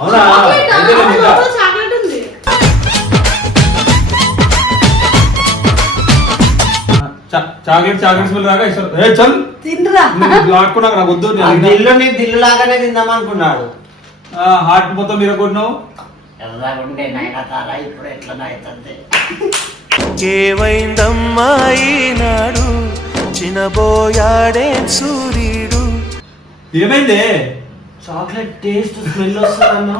అవునా? చాక్లెట్? ఉంది. చా- చాక్లెట్ చాక్లెట్ స్మెల్ రాగా ఇస్తారు ఏ చల్. తిండ్రా నువ్వు లాక్కున్నాక నాకు వద్దు. దిల్లు నీ దిల్లు లాగానే తిందాం అనుకున్నాడు. ఆ, హార్ట్ మొత్తం మీరు కొట్టినావు? ఎర్రగుండే నాయన తారా ఇప్పుడు ఎట్లా ఏవైందమ్మా ఈనాడు? చినబోయాడే సూర్యుడు. ఏమైంది? చాక్లెట్ టేస్ట్ స్మెల్ వస్తుందన్నా.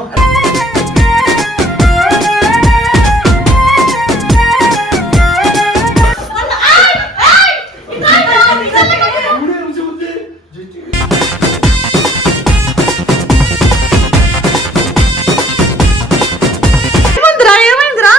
ఏమైందిరా?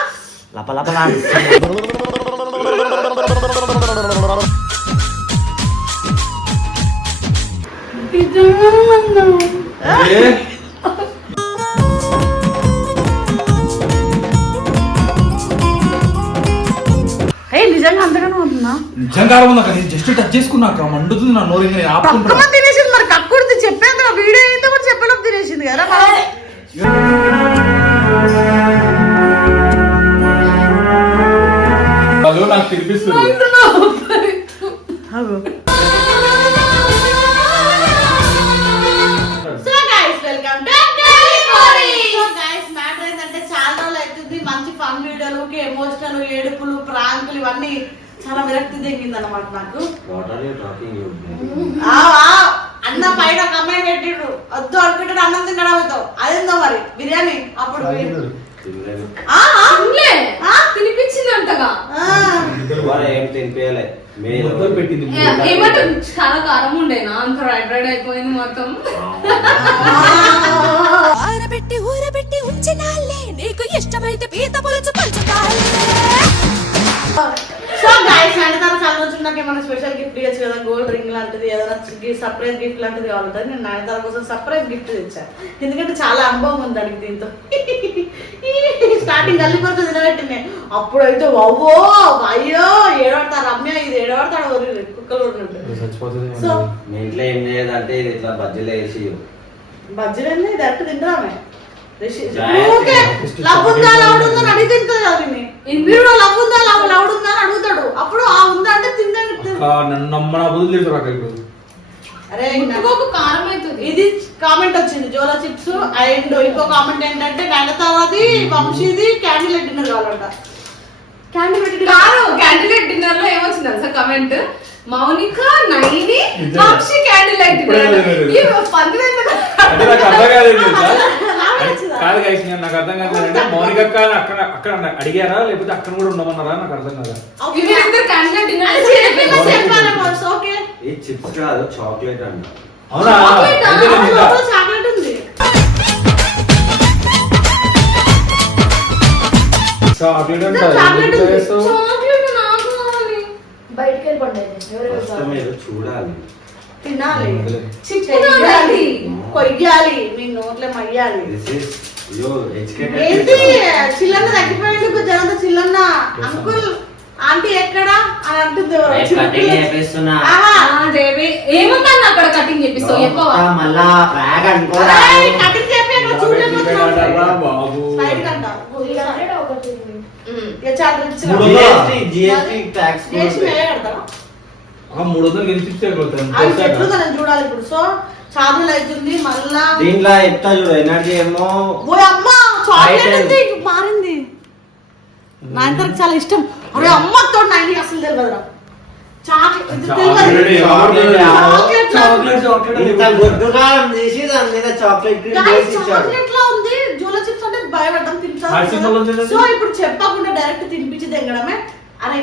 నిజంగా ఉంది అక్క నేను జస్ట్ టచ్ చేసుకున్నాక మండుతుంది నా నోరు ఇంకా ఆపుకుంటున్నా. తినేసింది మరి కక్కుడిది చెప్పేంత వీడియో అయితే కూడా చెప్పలేం తినేసింది కదా మనం అదో నాకు తినిపిస్తుంది. అగో. మంచి ఫన్ వీడియోలు ఎమోషనల్ ఏడుపులు ప్రాంకులు ఇవన్నీ చాలా విరక్తి తెగింది అనమాట నాకు ఆ, ఆ, అన్న పైన కమెంట్ పెట్టిండు వద్దు అనుకుంటాడు అన్నం తినడం అవుతావు అదేందో మరి బిర్యానీ? అప్పుడు? తినిపించింది అంతగా. చాలా కారం ఉండేనా అంత రైడ్ రైడ్ అయిపోయింది మొత్తం. ఏమైనా స్పెషల్ గిఫ్ట్ ఇవ్వచ్చు కదా గోల్డ్ రింగ్ లాంటిది ఏదైనా సర్ప్రైజ్ గిఫ్ట్ లాంటిది కావాలంటే నేను నాయనతార కోసం సర్ప్రైజ్ గిఫ్ట్ తెచ్చాను. ఎందుకంటే చాలా అనుభవం ఉంది దానికి దీంతో. స్టార్టింగ్ అల్లిపోతుంది తినబెట్టింది. అప్పుడైతే అవ్వో అయ్యో ఏడవడతారు రమ్య ఇది ఏడవడతాడు కుక్కలు సో మీ ఇంట్లో ఏం చేయదంటే ఇది ఇట్లా బజ్జీలు వేసి బజ్జీలన్నీ డైరెక్ట్ తింటామే లవ్ ఉందా లవ్ ఉందా అని అడిగి తింటుంది అది లవ్ ఉందా లవ్ లవ్ ఉందా అప్పుడు ఆ ఉందా అంటే తిందని నన్ను నమ్మన తింటారు అక్క ఇప్పుడు అరే ఇంకొక కారం అవుతుంది ఇది కామెంట్ వచ్చింది జోలా చిప్స్ అండ్ ఇంకో కామెంట్ ఏంటంటే నగతాది వంశీది క్యాండిల్ డిన్నర్ కావాలంట క్యాండిల్ కాదు క్యాండిల్ డిన్నర్లో ఏమొచ్చింది తెలుసా comment Mounika Naini. Vamsi candle dinner. ఈ నాకు అర్థం కాలేదు? కాదు గైస్ నేను నాకు అర్థం కాదు అంటే మౌనిక అక్క అని అక్కడ అక్కడ అడిగారా? లేకపోతే అక్కడ కూడా ఉండమన్నారా? నాకు అర్థం కాదా? ఈ చిప్స్ కాదు చాక్లెట్ అంట అవునా? అయితే నేను తింటా. చాక్లెట్ అంట మీరు చూడాలి. తినాలి. కొయ్యాలి. మీ నోట్లే మయ్యాలి. దిస్ ఇస్ యో ఏంటి? ఎడ్యుకేటెడ్ చిల్లన్న తగ్గిపోయింది జనంత చిల్లన్న? అంకుల్ ఆంటీ ఎక్కడా? అని అంటుంది. కటింగ్ అక్కడ చేపిస్తావు? చెప్పవా? మళ్ళా అనుకోరా. కటింగ్ చెప్పి బాబు సైడ్. మూడు వందలా? గెలిచి చూడాలి ఇప్పుడు. సో చార్లు అవుతుంది మళ్ళా దీంట్లో చెప్తా చూడు ఎనర్జీ ఏమో ఓ అమ్మ చాక్లెట్ ఇంక మారింది. నా ఇంతకు చాలా ఇష్టం. అరే అమ్మ తోడు నైన్ అసలు తెలియదురా. అంటే భయపడ్డం? సో ఇప్పుడు చెప్పకుండా డైరెక్ట్ తినిపించి తెంగడమే. అరే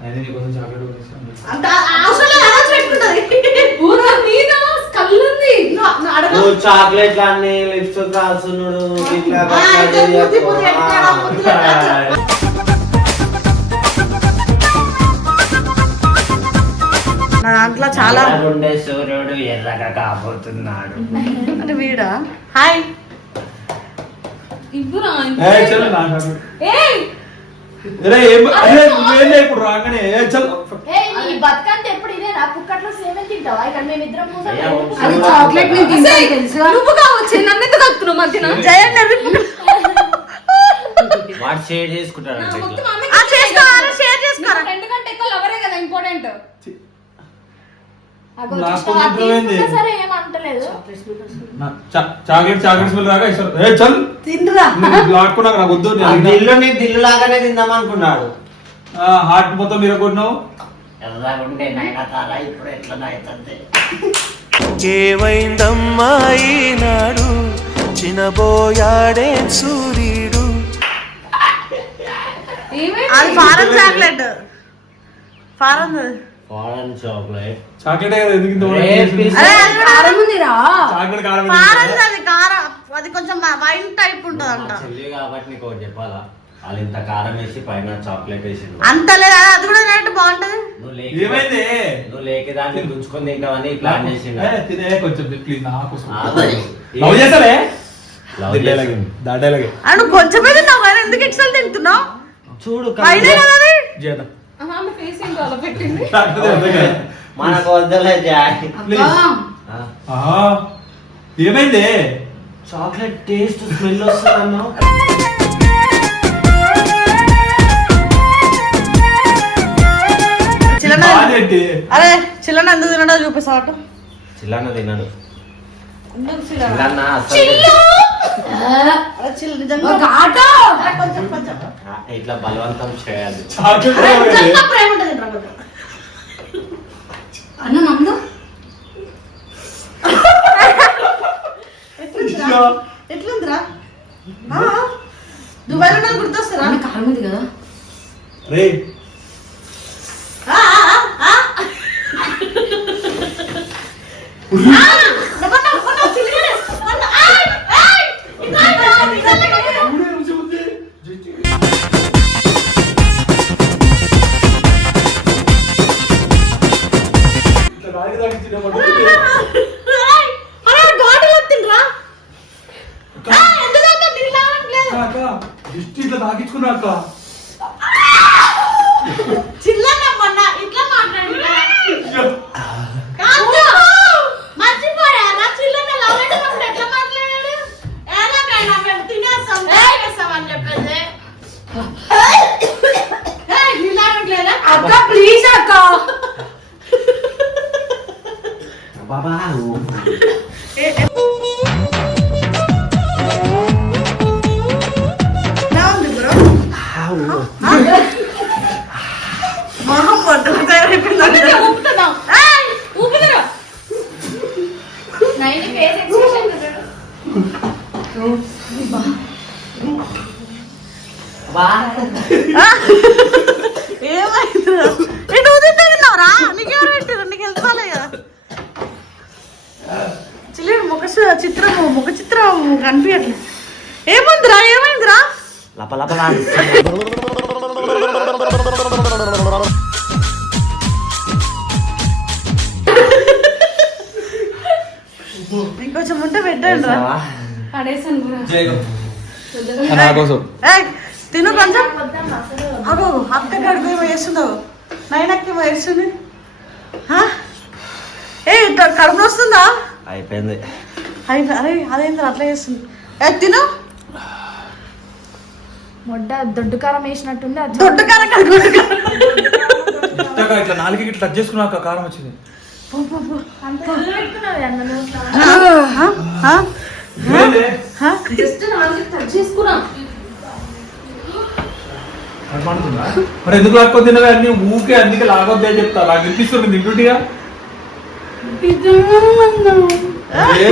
చాక్లెట్ కొనిస్తాను. అంత అవసరం లేదు అలా పెట్టుకుంటది. ఊర మీద స్కల్ ఉంది నువ్వు- నువ్వు అడగ. నువ్వు చాక్లెట్ అన్ని లిప్స్టిక్ రాసున్నాడు ఇట్లా ఆ, అయితే? నా దాంట్లో చాలా ఉండే సూర్యుడు ఎర్రగా కాబోతున్నాడు. అంటే వీడా? హాయ్. ఇవ్వురా ఏయ్, చల్ నా చాక్లెట్. ఏయ్ ఇప్పుడు రాగానే చల్. ఎప్పుడు తింటావా? ఇక్కడ నువ్వు కావచ్చు నన్ను మధ్యన? వాడు షేర్ చేసుకుంటాడు అంటే మొత్తం ఇట్లా. ఆమె ఆ, చేసుకోరా, షేర్ చేసుకోరా. ఫ్రెండ్ కంటే ఎక్కువ లవరే కదా ఇంపార్టెంట్ నాకు కొంచెం పోయింది. సరే ఏమంటలేదు నా- చా- చాక్లెట్ చాక్లెట్ స్మెల్ రాగా ఇస్తారు ఏ చల్. తిండ్రా లాక్కున్నా నాకు వద్దు దిల్లు నీ దిల్లు లాగానే తిందాం అనుకున్నాడు. హార్ట్ మొత్తం మీరు కొట్టినావు? నాయన తారా ఇప్పుడు ఎట్లా అవుతుంది ఏవైందమ్మా ఈనాడు? చినబోయాడే సూర్యుడు. అది foreign chocolate. Foreign foreign chocolate. Chocolate ఎందుకు ఇంత అది కూడా చాక్లెట్ కారం ఫారెన్ అది కారం. అది కొంచెం వైన్ టైప్ ఉంటది అంట మా చెల్లి కాబట్టి నీకు ఒకటి చెప్పాలా? వాళ్ళు ఇంత కారం వేసి పైన చాక్లెట్ వేసిండు అంత లేదా అది కూడా రేటు బాగుంటది. నువ్వు లేక ఏమైంది? నువ్వు లేక దాన్ని గుంజుకొని తింటావని ప్లాన్ చేసిండు ఏ, తినే కొంచెం ప్లీజ్ నా కోసం. ఆగు. లవ్ చేస్తాలే లవ్ చేసి- దాటేలాగే అను కొంచెమే తిన్నావు కానీ ఎందుకు ఎక్స్ట్రా తింటున్నావు? చూడు చేద్దాం. ఆమె ఫేస్ ఏంటో అలా పెట్టింది. మనకు వద్దలే. ఏమైంది? చాక్లెట్ టేస్ట్ స్మెల్ వస్తుందన్నా? అరే చిల్లన ఎందుకు తినడో చూపిస్తా అటు? చిల్లన్న తిన్నాడు చిల్లన చిల్లన్న అసలు ఇట్లా బలవంతం చేయాలి. అన్న నమ్ముడు? ఎట్లుందిరా? ఎట్లుందిరా? ఆ, దుబాయ్లో ఉన్నది గుర్తొస్తారా కారం ఉంది కదా. రేయ్, ఆ, ఏమైందిరా? నువ్వు తింటే తిన్నావురా? నీకెవరు పెట్టారు? నీకు హెల్త్ కదా? చిల్లి ముఖ చిత్రం ముఖ చిత్రం కనిపించట్లేదు ఏముందిరా ఏమైందిరా లప లప ఇంకొంచెం ఉంటే పెట్టండి రా తిను కొంచెం. అగో అక్క కడుపు ఏమో వేస్తున్నావు నైనక్కి ఏమో వేస్తుంది హా? ఏ కడుపు వస్తుందా అయిపోయింది. అయి అరే అదేంద్ర అట్లా చేస్తుంది. ఏ తిను. మొడ్డ దొడ్డు కారం వేసినట్టుంది అది దొడ్డు కార ఇట్లా నాలుగు ఇట్లా టచ్ చేసుకున్నాక కారం వచ్చింది. జస్ట్ నాలుగు టచ్ చేసుకున్నా? మరి ఎందుకు లాక్కొని తినవే? అన్ని ఊకే అందుకే లాగొద్దే అని చెప్తా. నాకు వినిపిస్తుంది ఏ?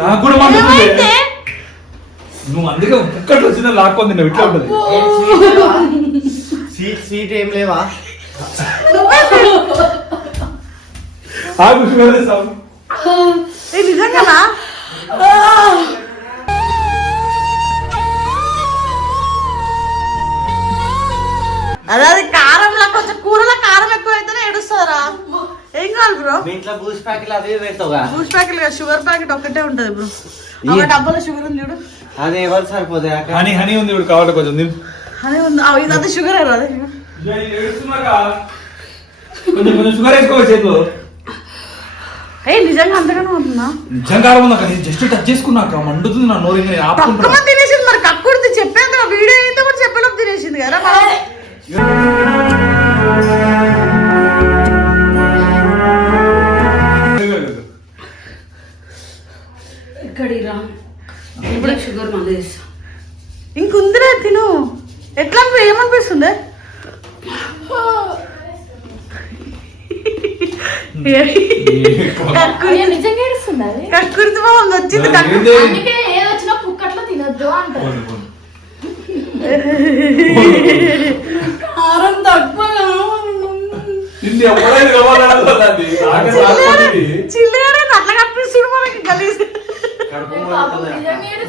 నాకు కూడా మండుతుంది? నువ్వు అందుకే ఒక్కటి వచ్చిందా లాక్కొని తిన్నావు ఇట్లా ఉంటుంది. స్వీట్ స్వీట్ ఏం లేవా? నిజంగానా అదే అది కారంలో కొంచెం కూరలో కారం ఎక్కువ అయితేనే ఏడుస్తారా? ఏం కావాలి బ్రో? మీ ఇంట్లో బూస్ట్ ప్యాకెట్లు అవి ఇవి పెడతావుగా. జ్యూస్ ప్యాకెట్ కదా షుగర్ ప్యాకెట్ ఒక్కటే ఉంటది బ్రో. ఒక డబ్బాలో షుగర్ ఉంది చూడు. అది ఎవరు సరిపోతాయి అక్క? హనీ హనీ ఉంది ఇప్పుడు కావాలి కొంచెం. అదే ఉంది. ఆ, ఇది అదే షుగర్ అది కొంచెం కొంచెం షుగర్ వేసుకోవచ్చు ఏ నిజంగా అంతగానే ఉంటుందా నిజంగా ఉంది అక్క నేను జస్ట్ టచ్ చేసుకున్నాక మండుతుంది నా నోరు ఇంకా నేను పక్క ఆపుకుంటున్నా. మంది తినేసింది మరి వీడియో అయితే కూడా చెప్పేలోపు తినేసింది కదా మనం ఇక్కడికి రా? ఇప్పుడు షుగర్ మళ్ళీ వేస్తా ఇంకుందిరే తిను. ఎట్లా ఏమనిపిస్తుంది? కక్కుర్తి బాగుంది వచ్చింది? అందుకే ఏది వచ్చినా కుక్కట్లో తినొద్దు అంటారు. కారం తక్కువ అట్లా కనిపిస్తుంది మనకి గలీజ్.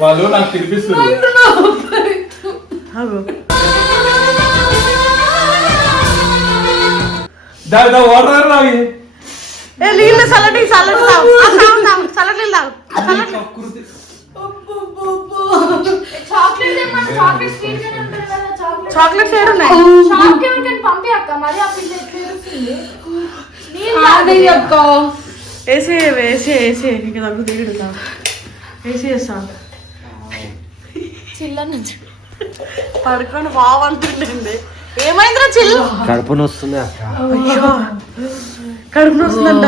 వాళ్ళు నాకు. దాని ఏ నీళ్ళు చల్లటి చల్లటి తాగు. తాగు, తాగు. నీళ్ళు. చాక్లెట్ ఏడు ఉన్నాయి పంపి అక్క మరి ఆ పిల్ల. అక్క. వేసి ఇంకా చిల్ల నుంచి. పడుకొని బాగుంటుందండి ఏమైందిరా చిల్లు కడుపు నొస్తుంది అక్క. అయ్యో. కడుపు వస్తుందంట.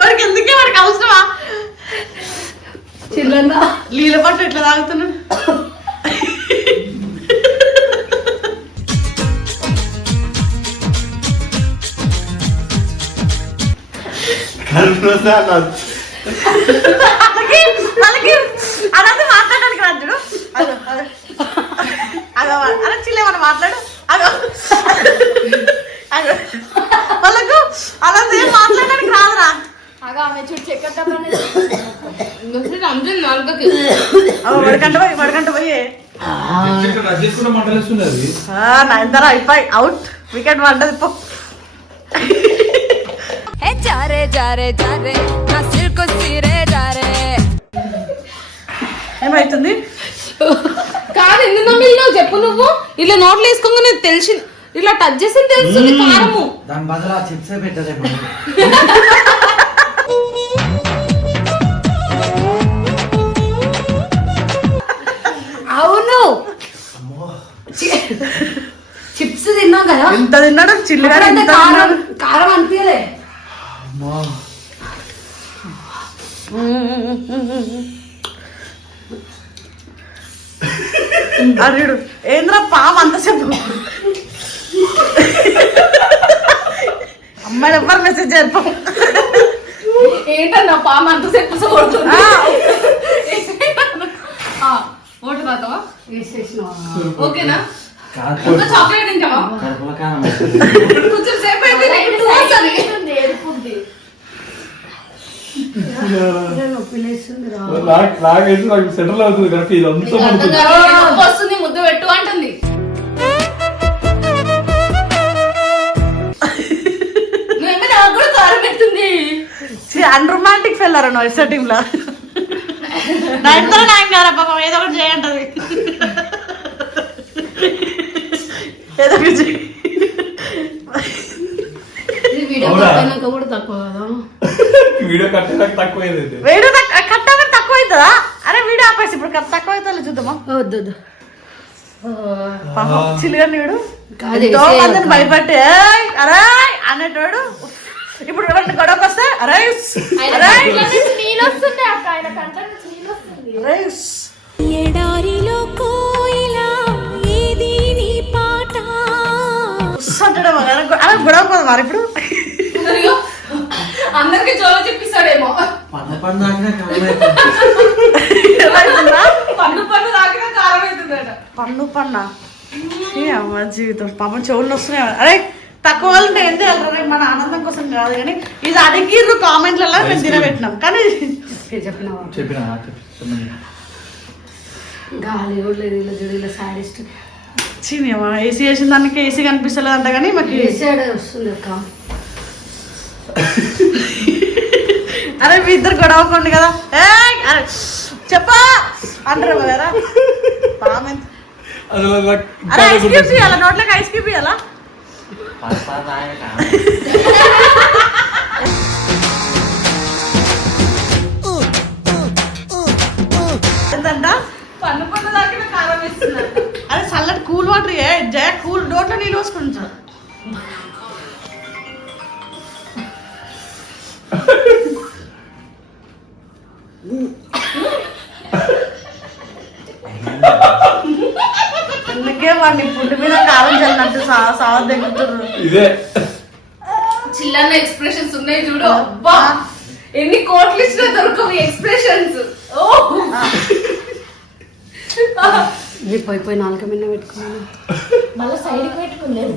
వాడికి ఎందుకే వాడికి అవసరమా? చిల్లన్నా. నీళ్ళ పట్టు ఎట్లా తాగుతున్నాడు అదంతా మాట్లాడడానికి రాజుడు అదో అదో. అలా చిల్లేమని మాట్లాడు? అదో వాళ్ళకు అలా ఏం మాట్లాడడానికి రాదురా అగ ఆమె చూడు చక్కెర డబ్బానే రంజన్ నాలుగకి. అగో వడకంట పోయి వడకంట పోయి. టచ్ చేసుకున్న మంటలు వస్తుంది అది. నైందర అయిపోయి అవుట్ వికెట్ పో. హే జారే జారే జారే. నా సిల్కు సిరే జారే. ఏమైతుంది? కాదు ఎందుకు నమ్మినావు చెప్పు నువ్వు. ఇలా నోట్లు వేసుకోగానే తెలిసి ఇలా టచ్ చేసి తెలుస్తుంది కారము. దాని బదులు చిప్సే పెట్టదేమో చిప్స్ తిన్నాం కదా? ఎంత తిన్నాడు? చిల్లిగా ఎంత కారం కారం అనిపించలే అరుడు ఏంద్రా పాము అంతసేపు అమ్మాయిలు ఎవ్వరు మెసేజ్ పాపం. ఏంటన్నా పాము అంతసేపు కొడుతుంది ఓటు రాతావా ఓకేనా? చాక్లెట్ తింటావా. కొంచెం సేపు అయితే నాకు అవుతుంది కరెక్ట్. ఇది అంతా వస్తుంది ముద్దు పెట్టు అంటుంది. అన్రొమాంటిక్ ఫెల్లర్ అన్న ఇస్తా టీమ్లో. నైన్తర నాయన గారా పాపం ఏదో ఒకటి చేయంటది. ఏదో ఒకటి వీడియో తక్కువ వీడియో తక్కువ అవుతుందా అరే వీడియో ఆపేసి ఇప్పుడు కట్ తక్కువ అవుతుందో చూద్దామా వద్దు వద్దు. పాపం చిల్లిగా నీడు కాదు, ఎంతో వేసేయాలి మందిని అక్క. భయపెట్టి "ఏయ్, అరే అనేటోడు. ఇప్పుడు ఎవరిని గొడవకి వస్తే అరే. నీళ్ళు వస్తుంది అక్క ఆయన కంట్లో అరే ఎడారిలో కోయిలా ఏది నీ పాట? అంటాడు అరే గొడవ పోదు మరి ఇప్పుడు. అందరికి చోలో చెప్పిస్తాడేమో. పన్న పన్న? పన్ను పన్ను తాగినా కారం అవుతుందట పన్ను పన్న? ఏ అమ్మ జీవితం. పాపం చెవులు వస్తున్నాయి అరే తక్కువ వాళ్ళు ఉంటే ఏం చేయాలి? మన ఆనందం కోసం కాదు కానీ ఇది అడిగిర్రు కామెంట్లలో మేము తినబెట్టినాం. కానీ చెప్పినావా? చెప్పినా చెప్పండి. గాలి కూడా లేదు ఇలా చూడు ఇలా సాడిస్ట్ చీనియమ్మా ఏసీ వేసిన దానికి ఏసీ కనిపిస్తలేదు అంట కానీ మాకు వేసాడే వస్తుంది అక్క. అరే మీ ఇద్దరు గొడవకోండి కదా. ఏయ్! అరే చెప్పా. అంటారు కదా అరే ఐస్ క్యూబ్స్ గుర్తొస్తుంది. ఇవ్వాలా నోట్లోకి ఐస్ క్యూబ్ ఇవ్వాలా Bán 干 దగ్గుతుర్రు ఇదే. చిల్లన్న ఎక్స్ప్రెషన్స్ ఉన్నాయి చూడు. అబ్బా. ఎన్ని కోట్లు ఇచ్చినా దొరకవు ఎక్స్ప్రెషన్స్ ఓ. పోయి పోయి నాలుక మీద పెట్టుకున్నాను. మళ్ళీ సైడ్ పెట్టుకోలేదు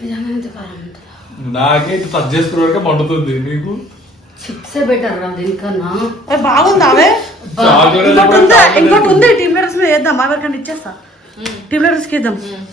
నిజంగా కారం నాకే ఇది టచ్ చేసుకునే వరకే మండుతుంది నీకు? చిప్సే బెటర్ రా దీనికన్నా. ఏ, బాగుందా అవే? ఇంకోటి ఉందా? ఇంకోటి ఉంది టీమ్ లీడర్స్ మీద వేద్దాం ఎవరికైనా ఇచ్చేస్తా. టీమ్ లీడర్స్కి ఇద్దాం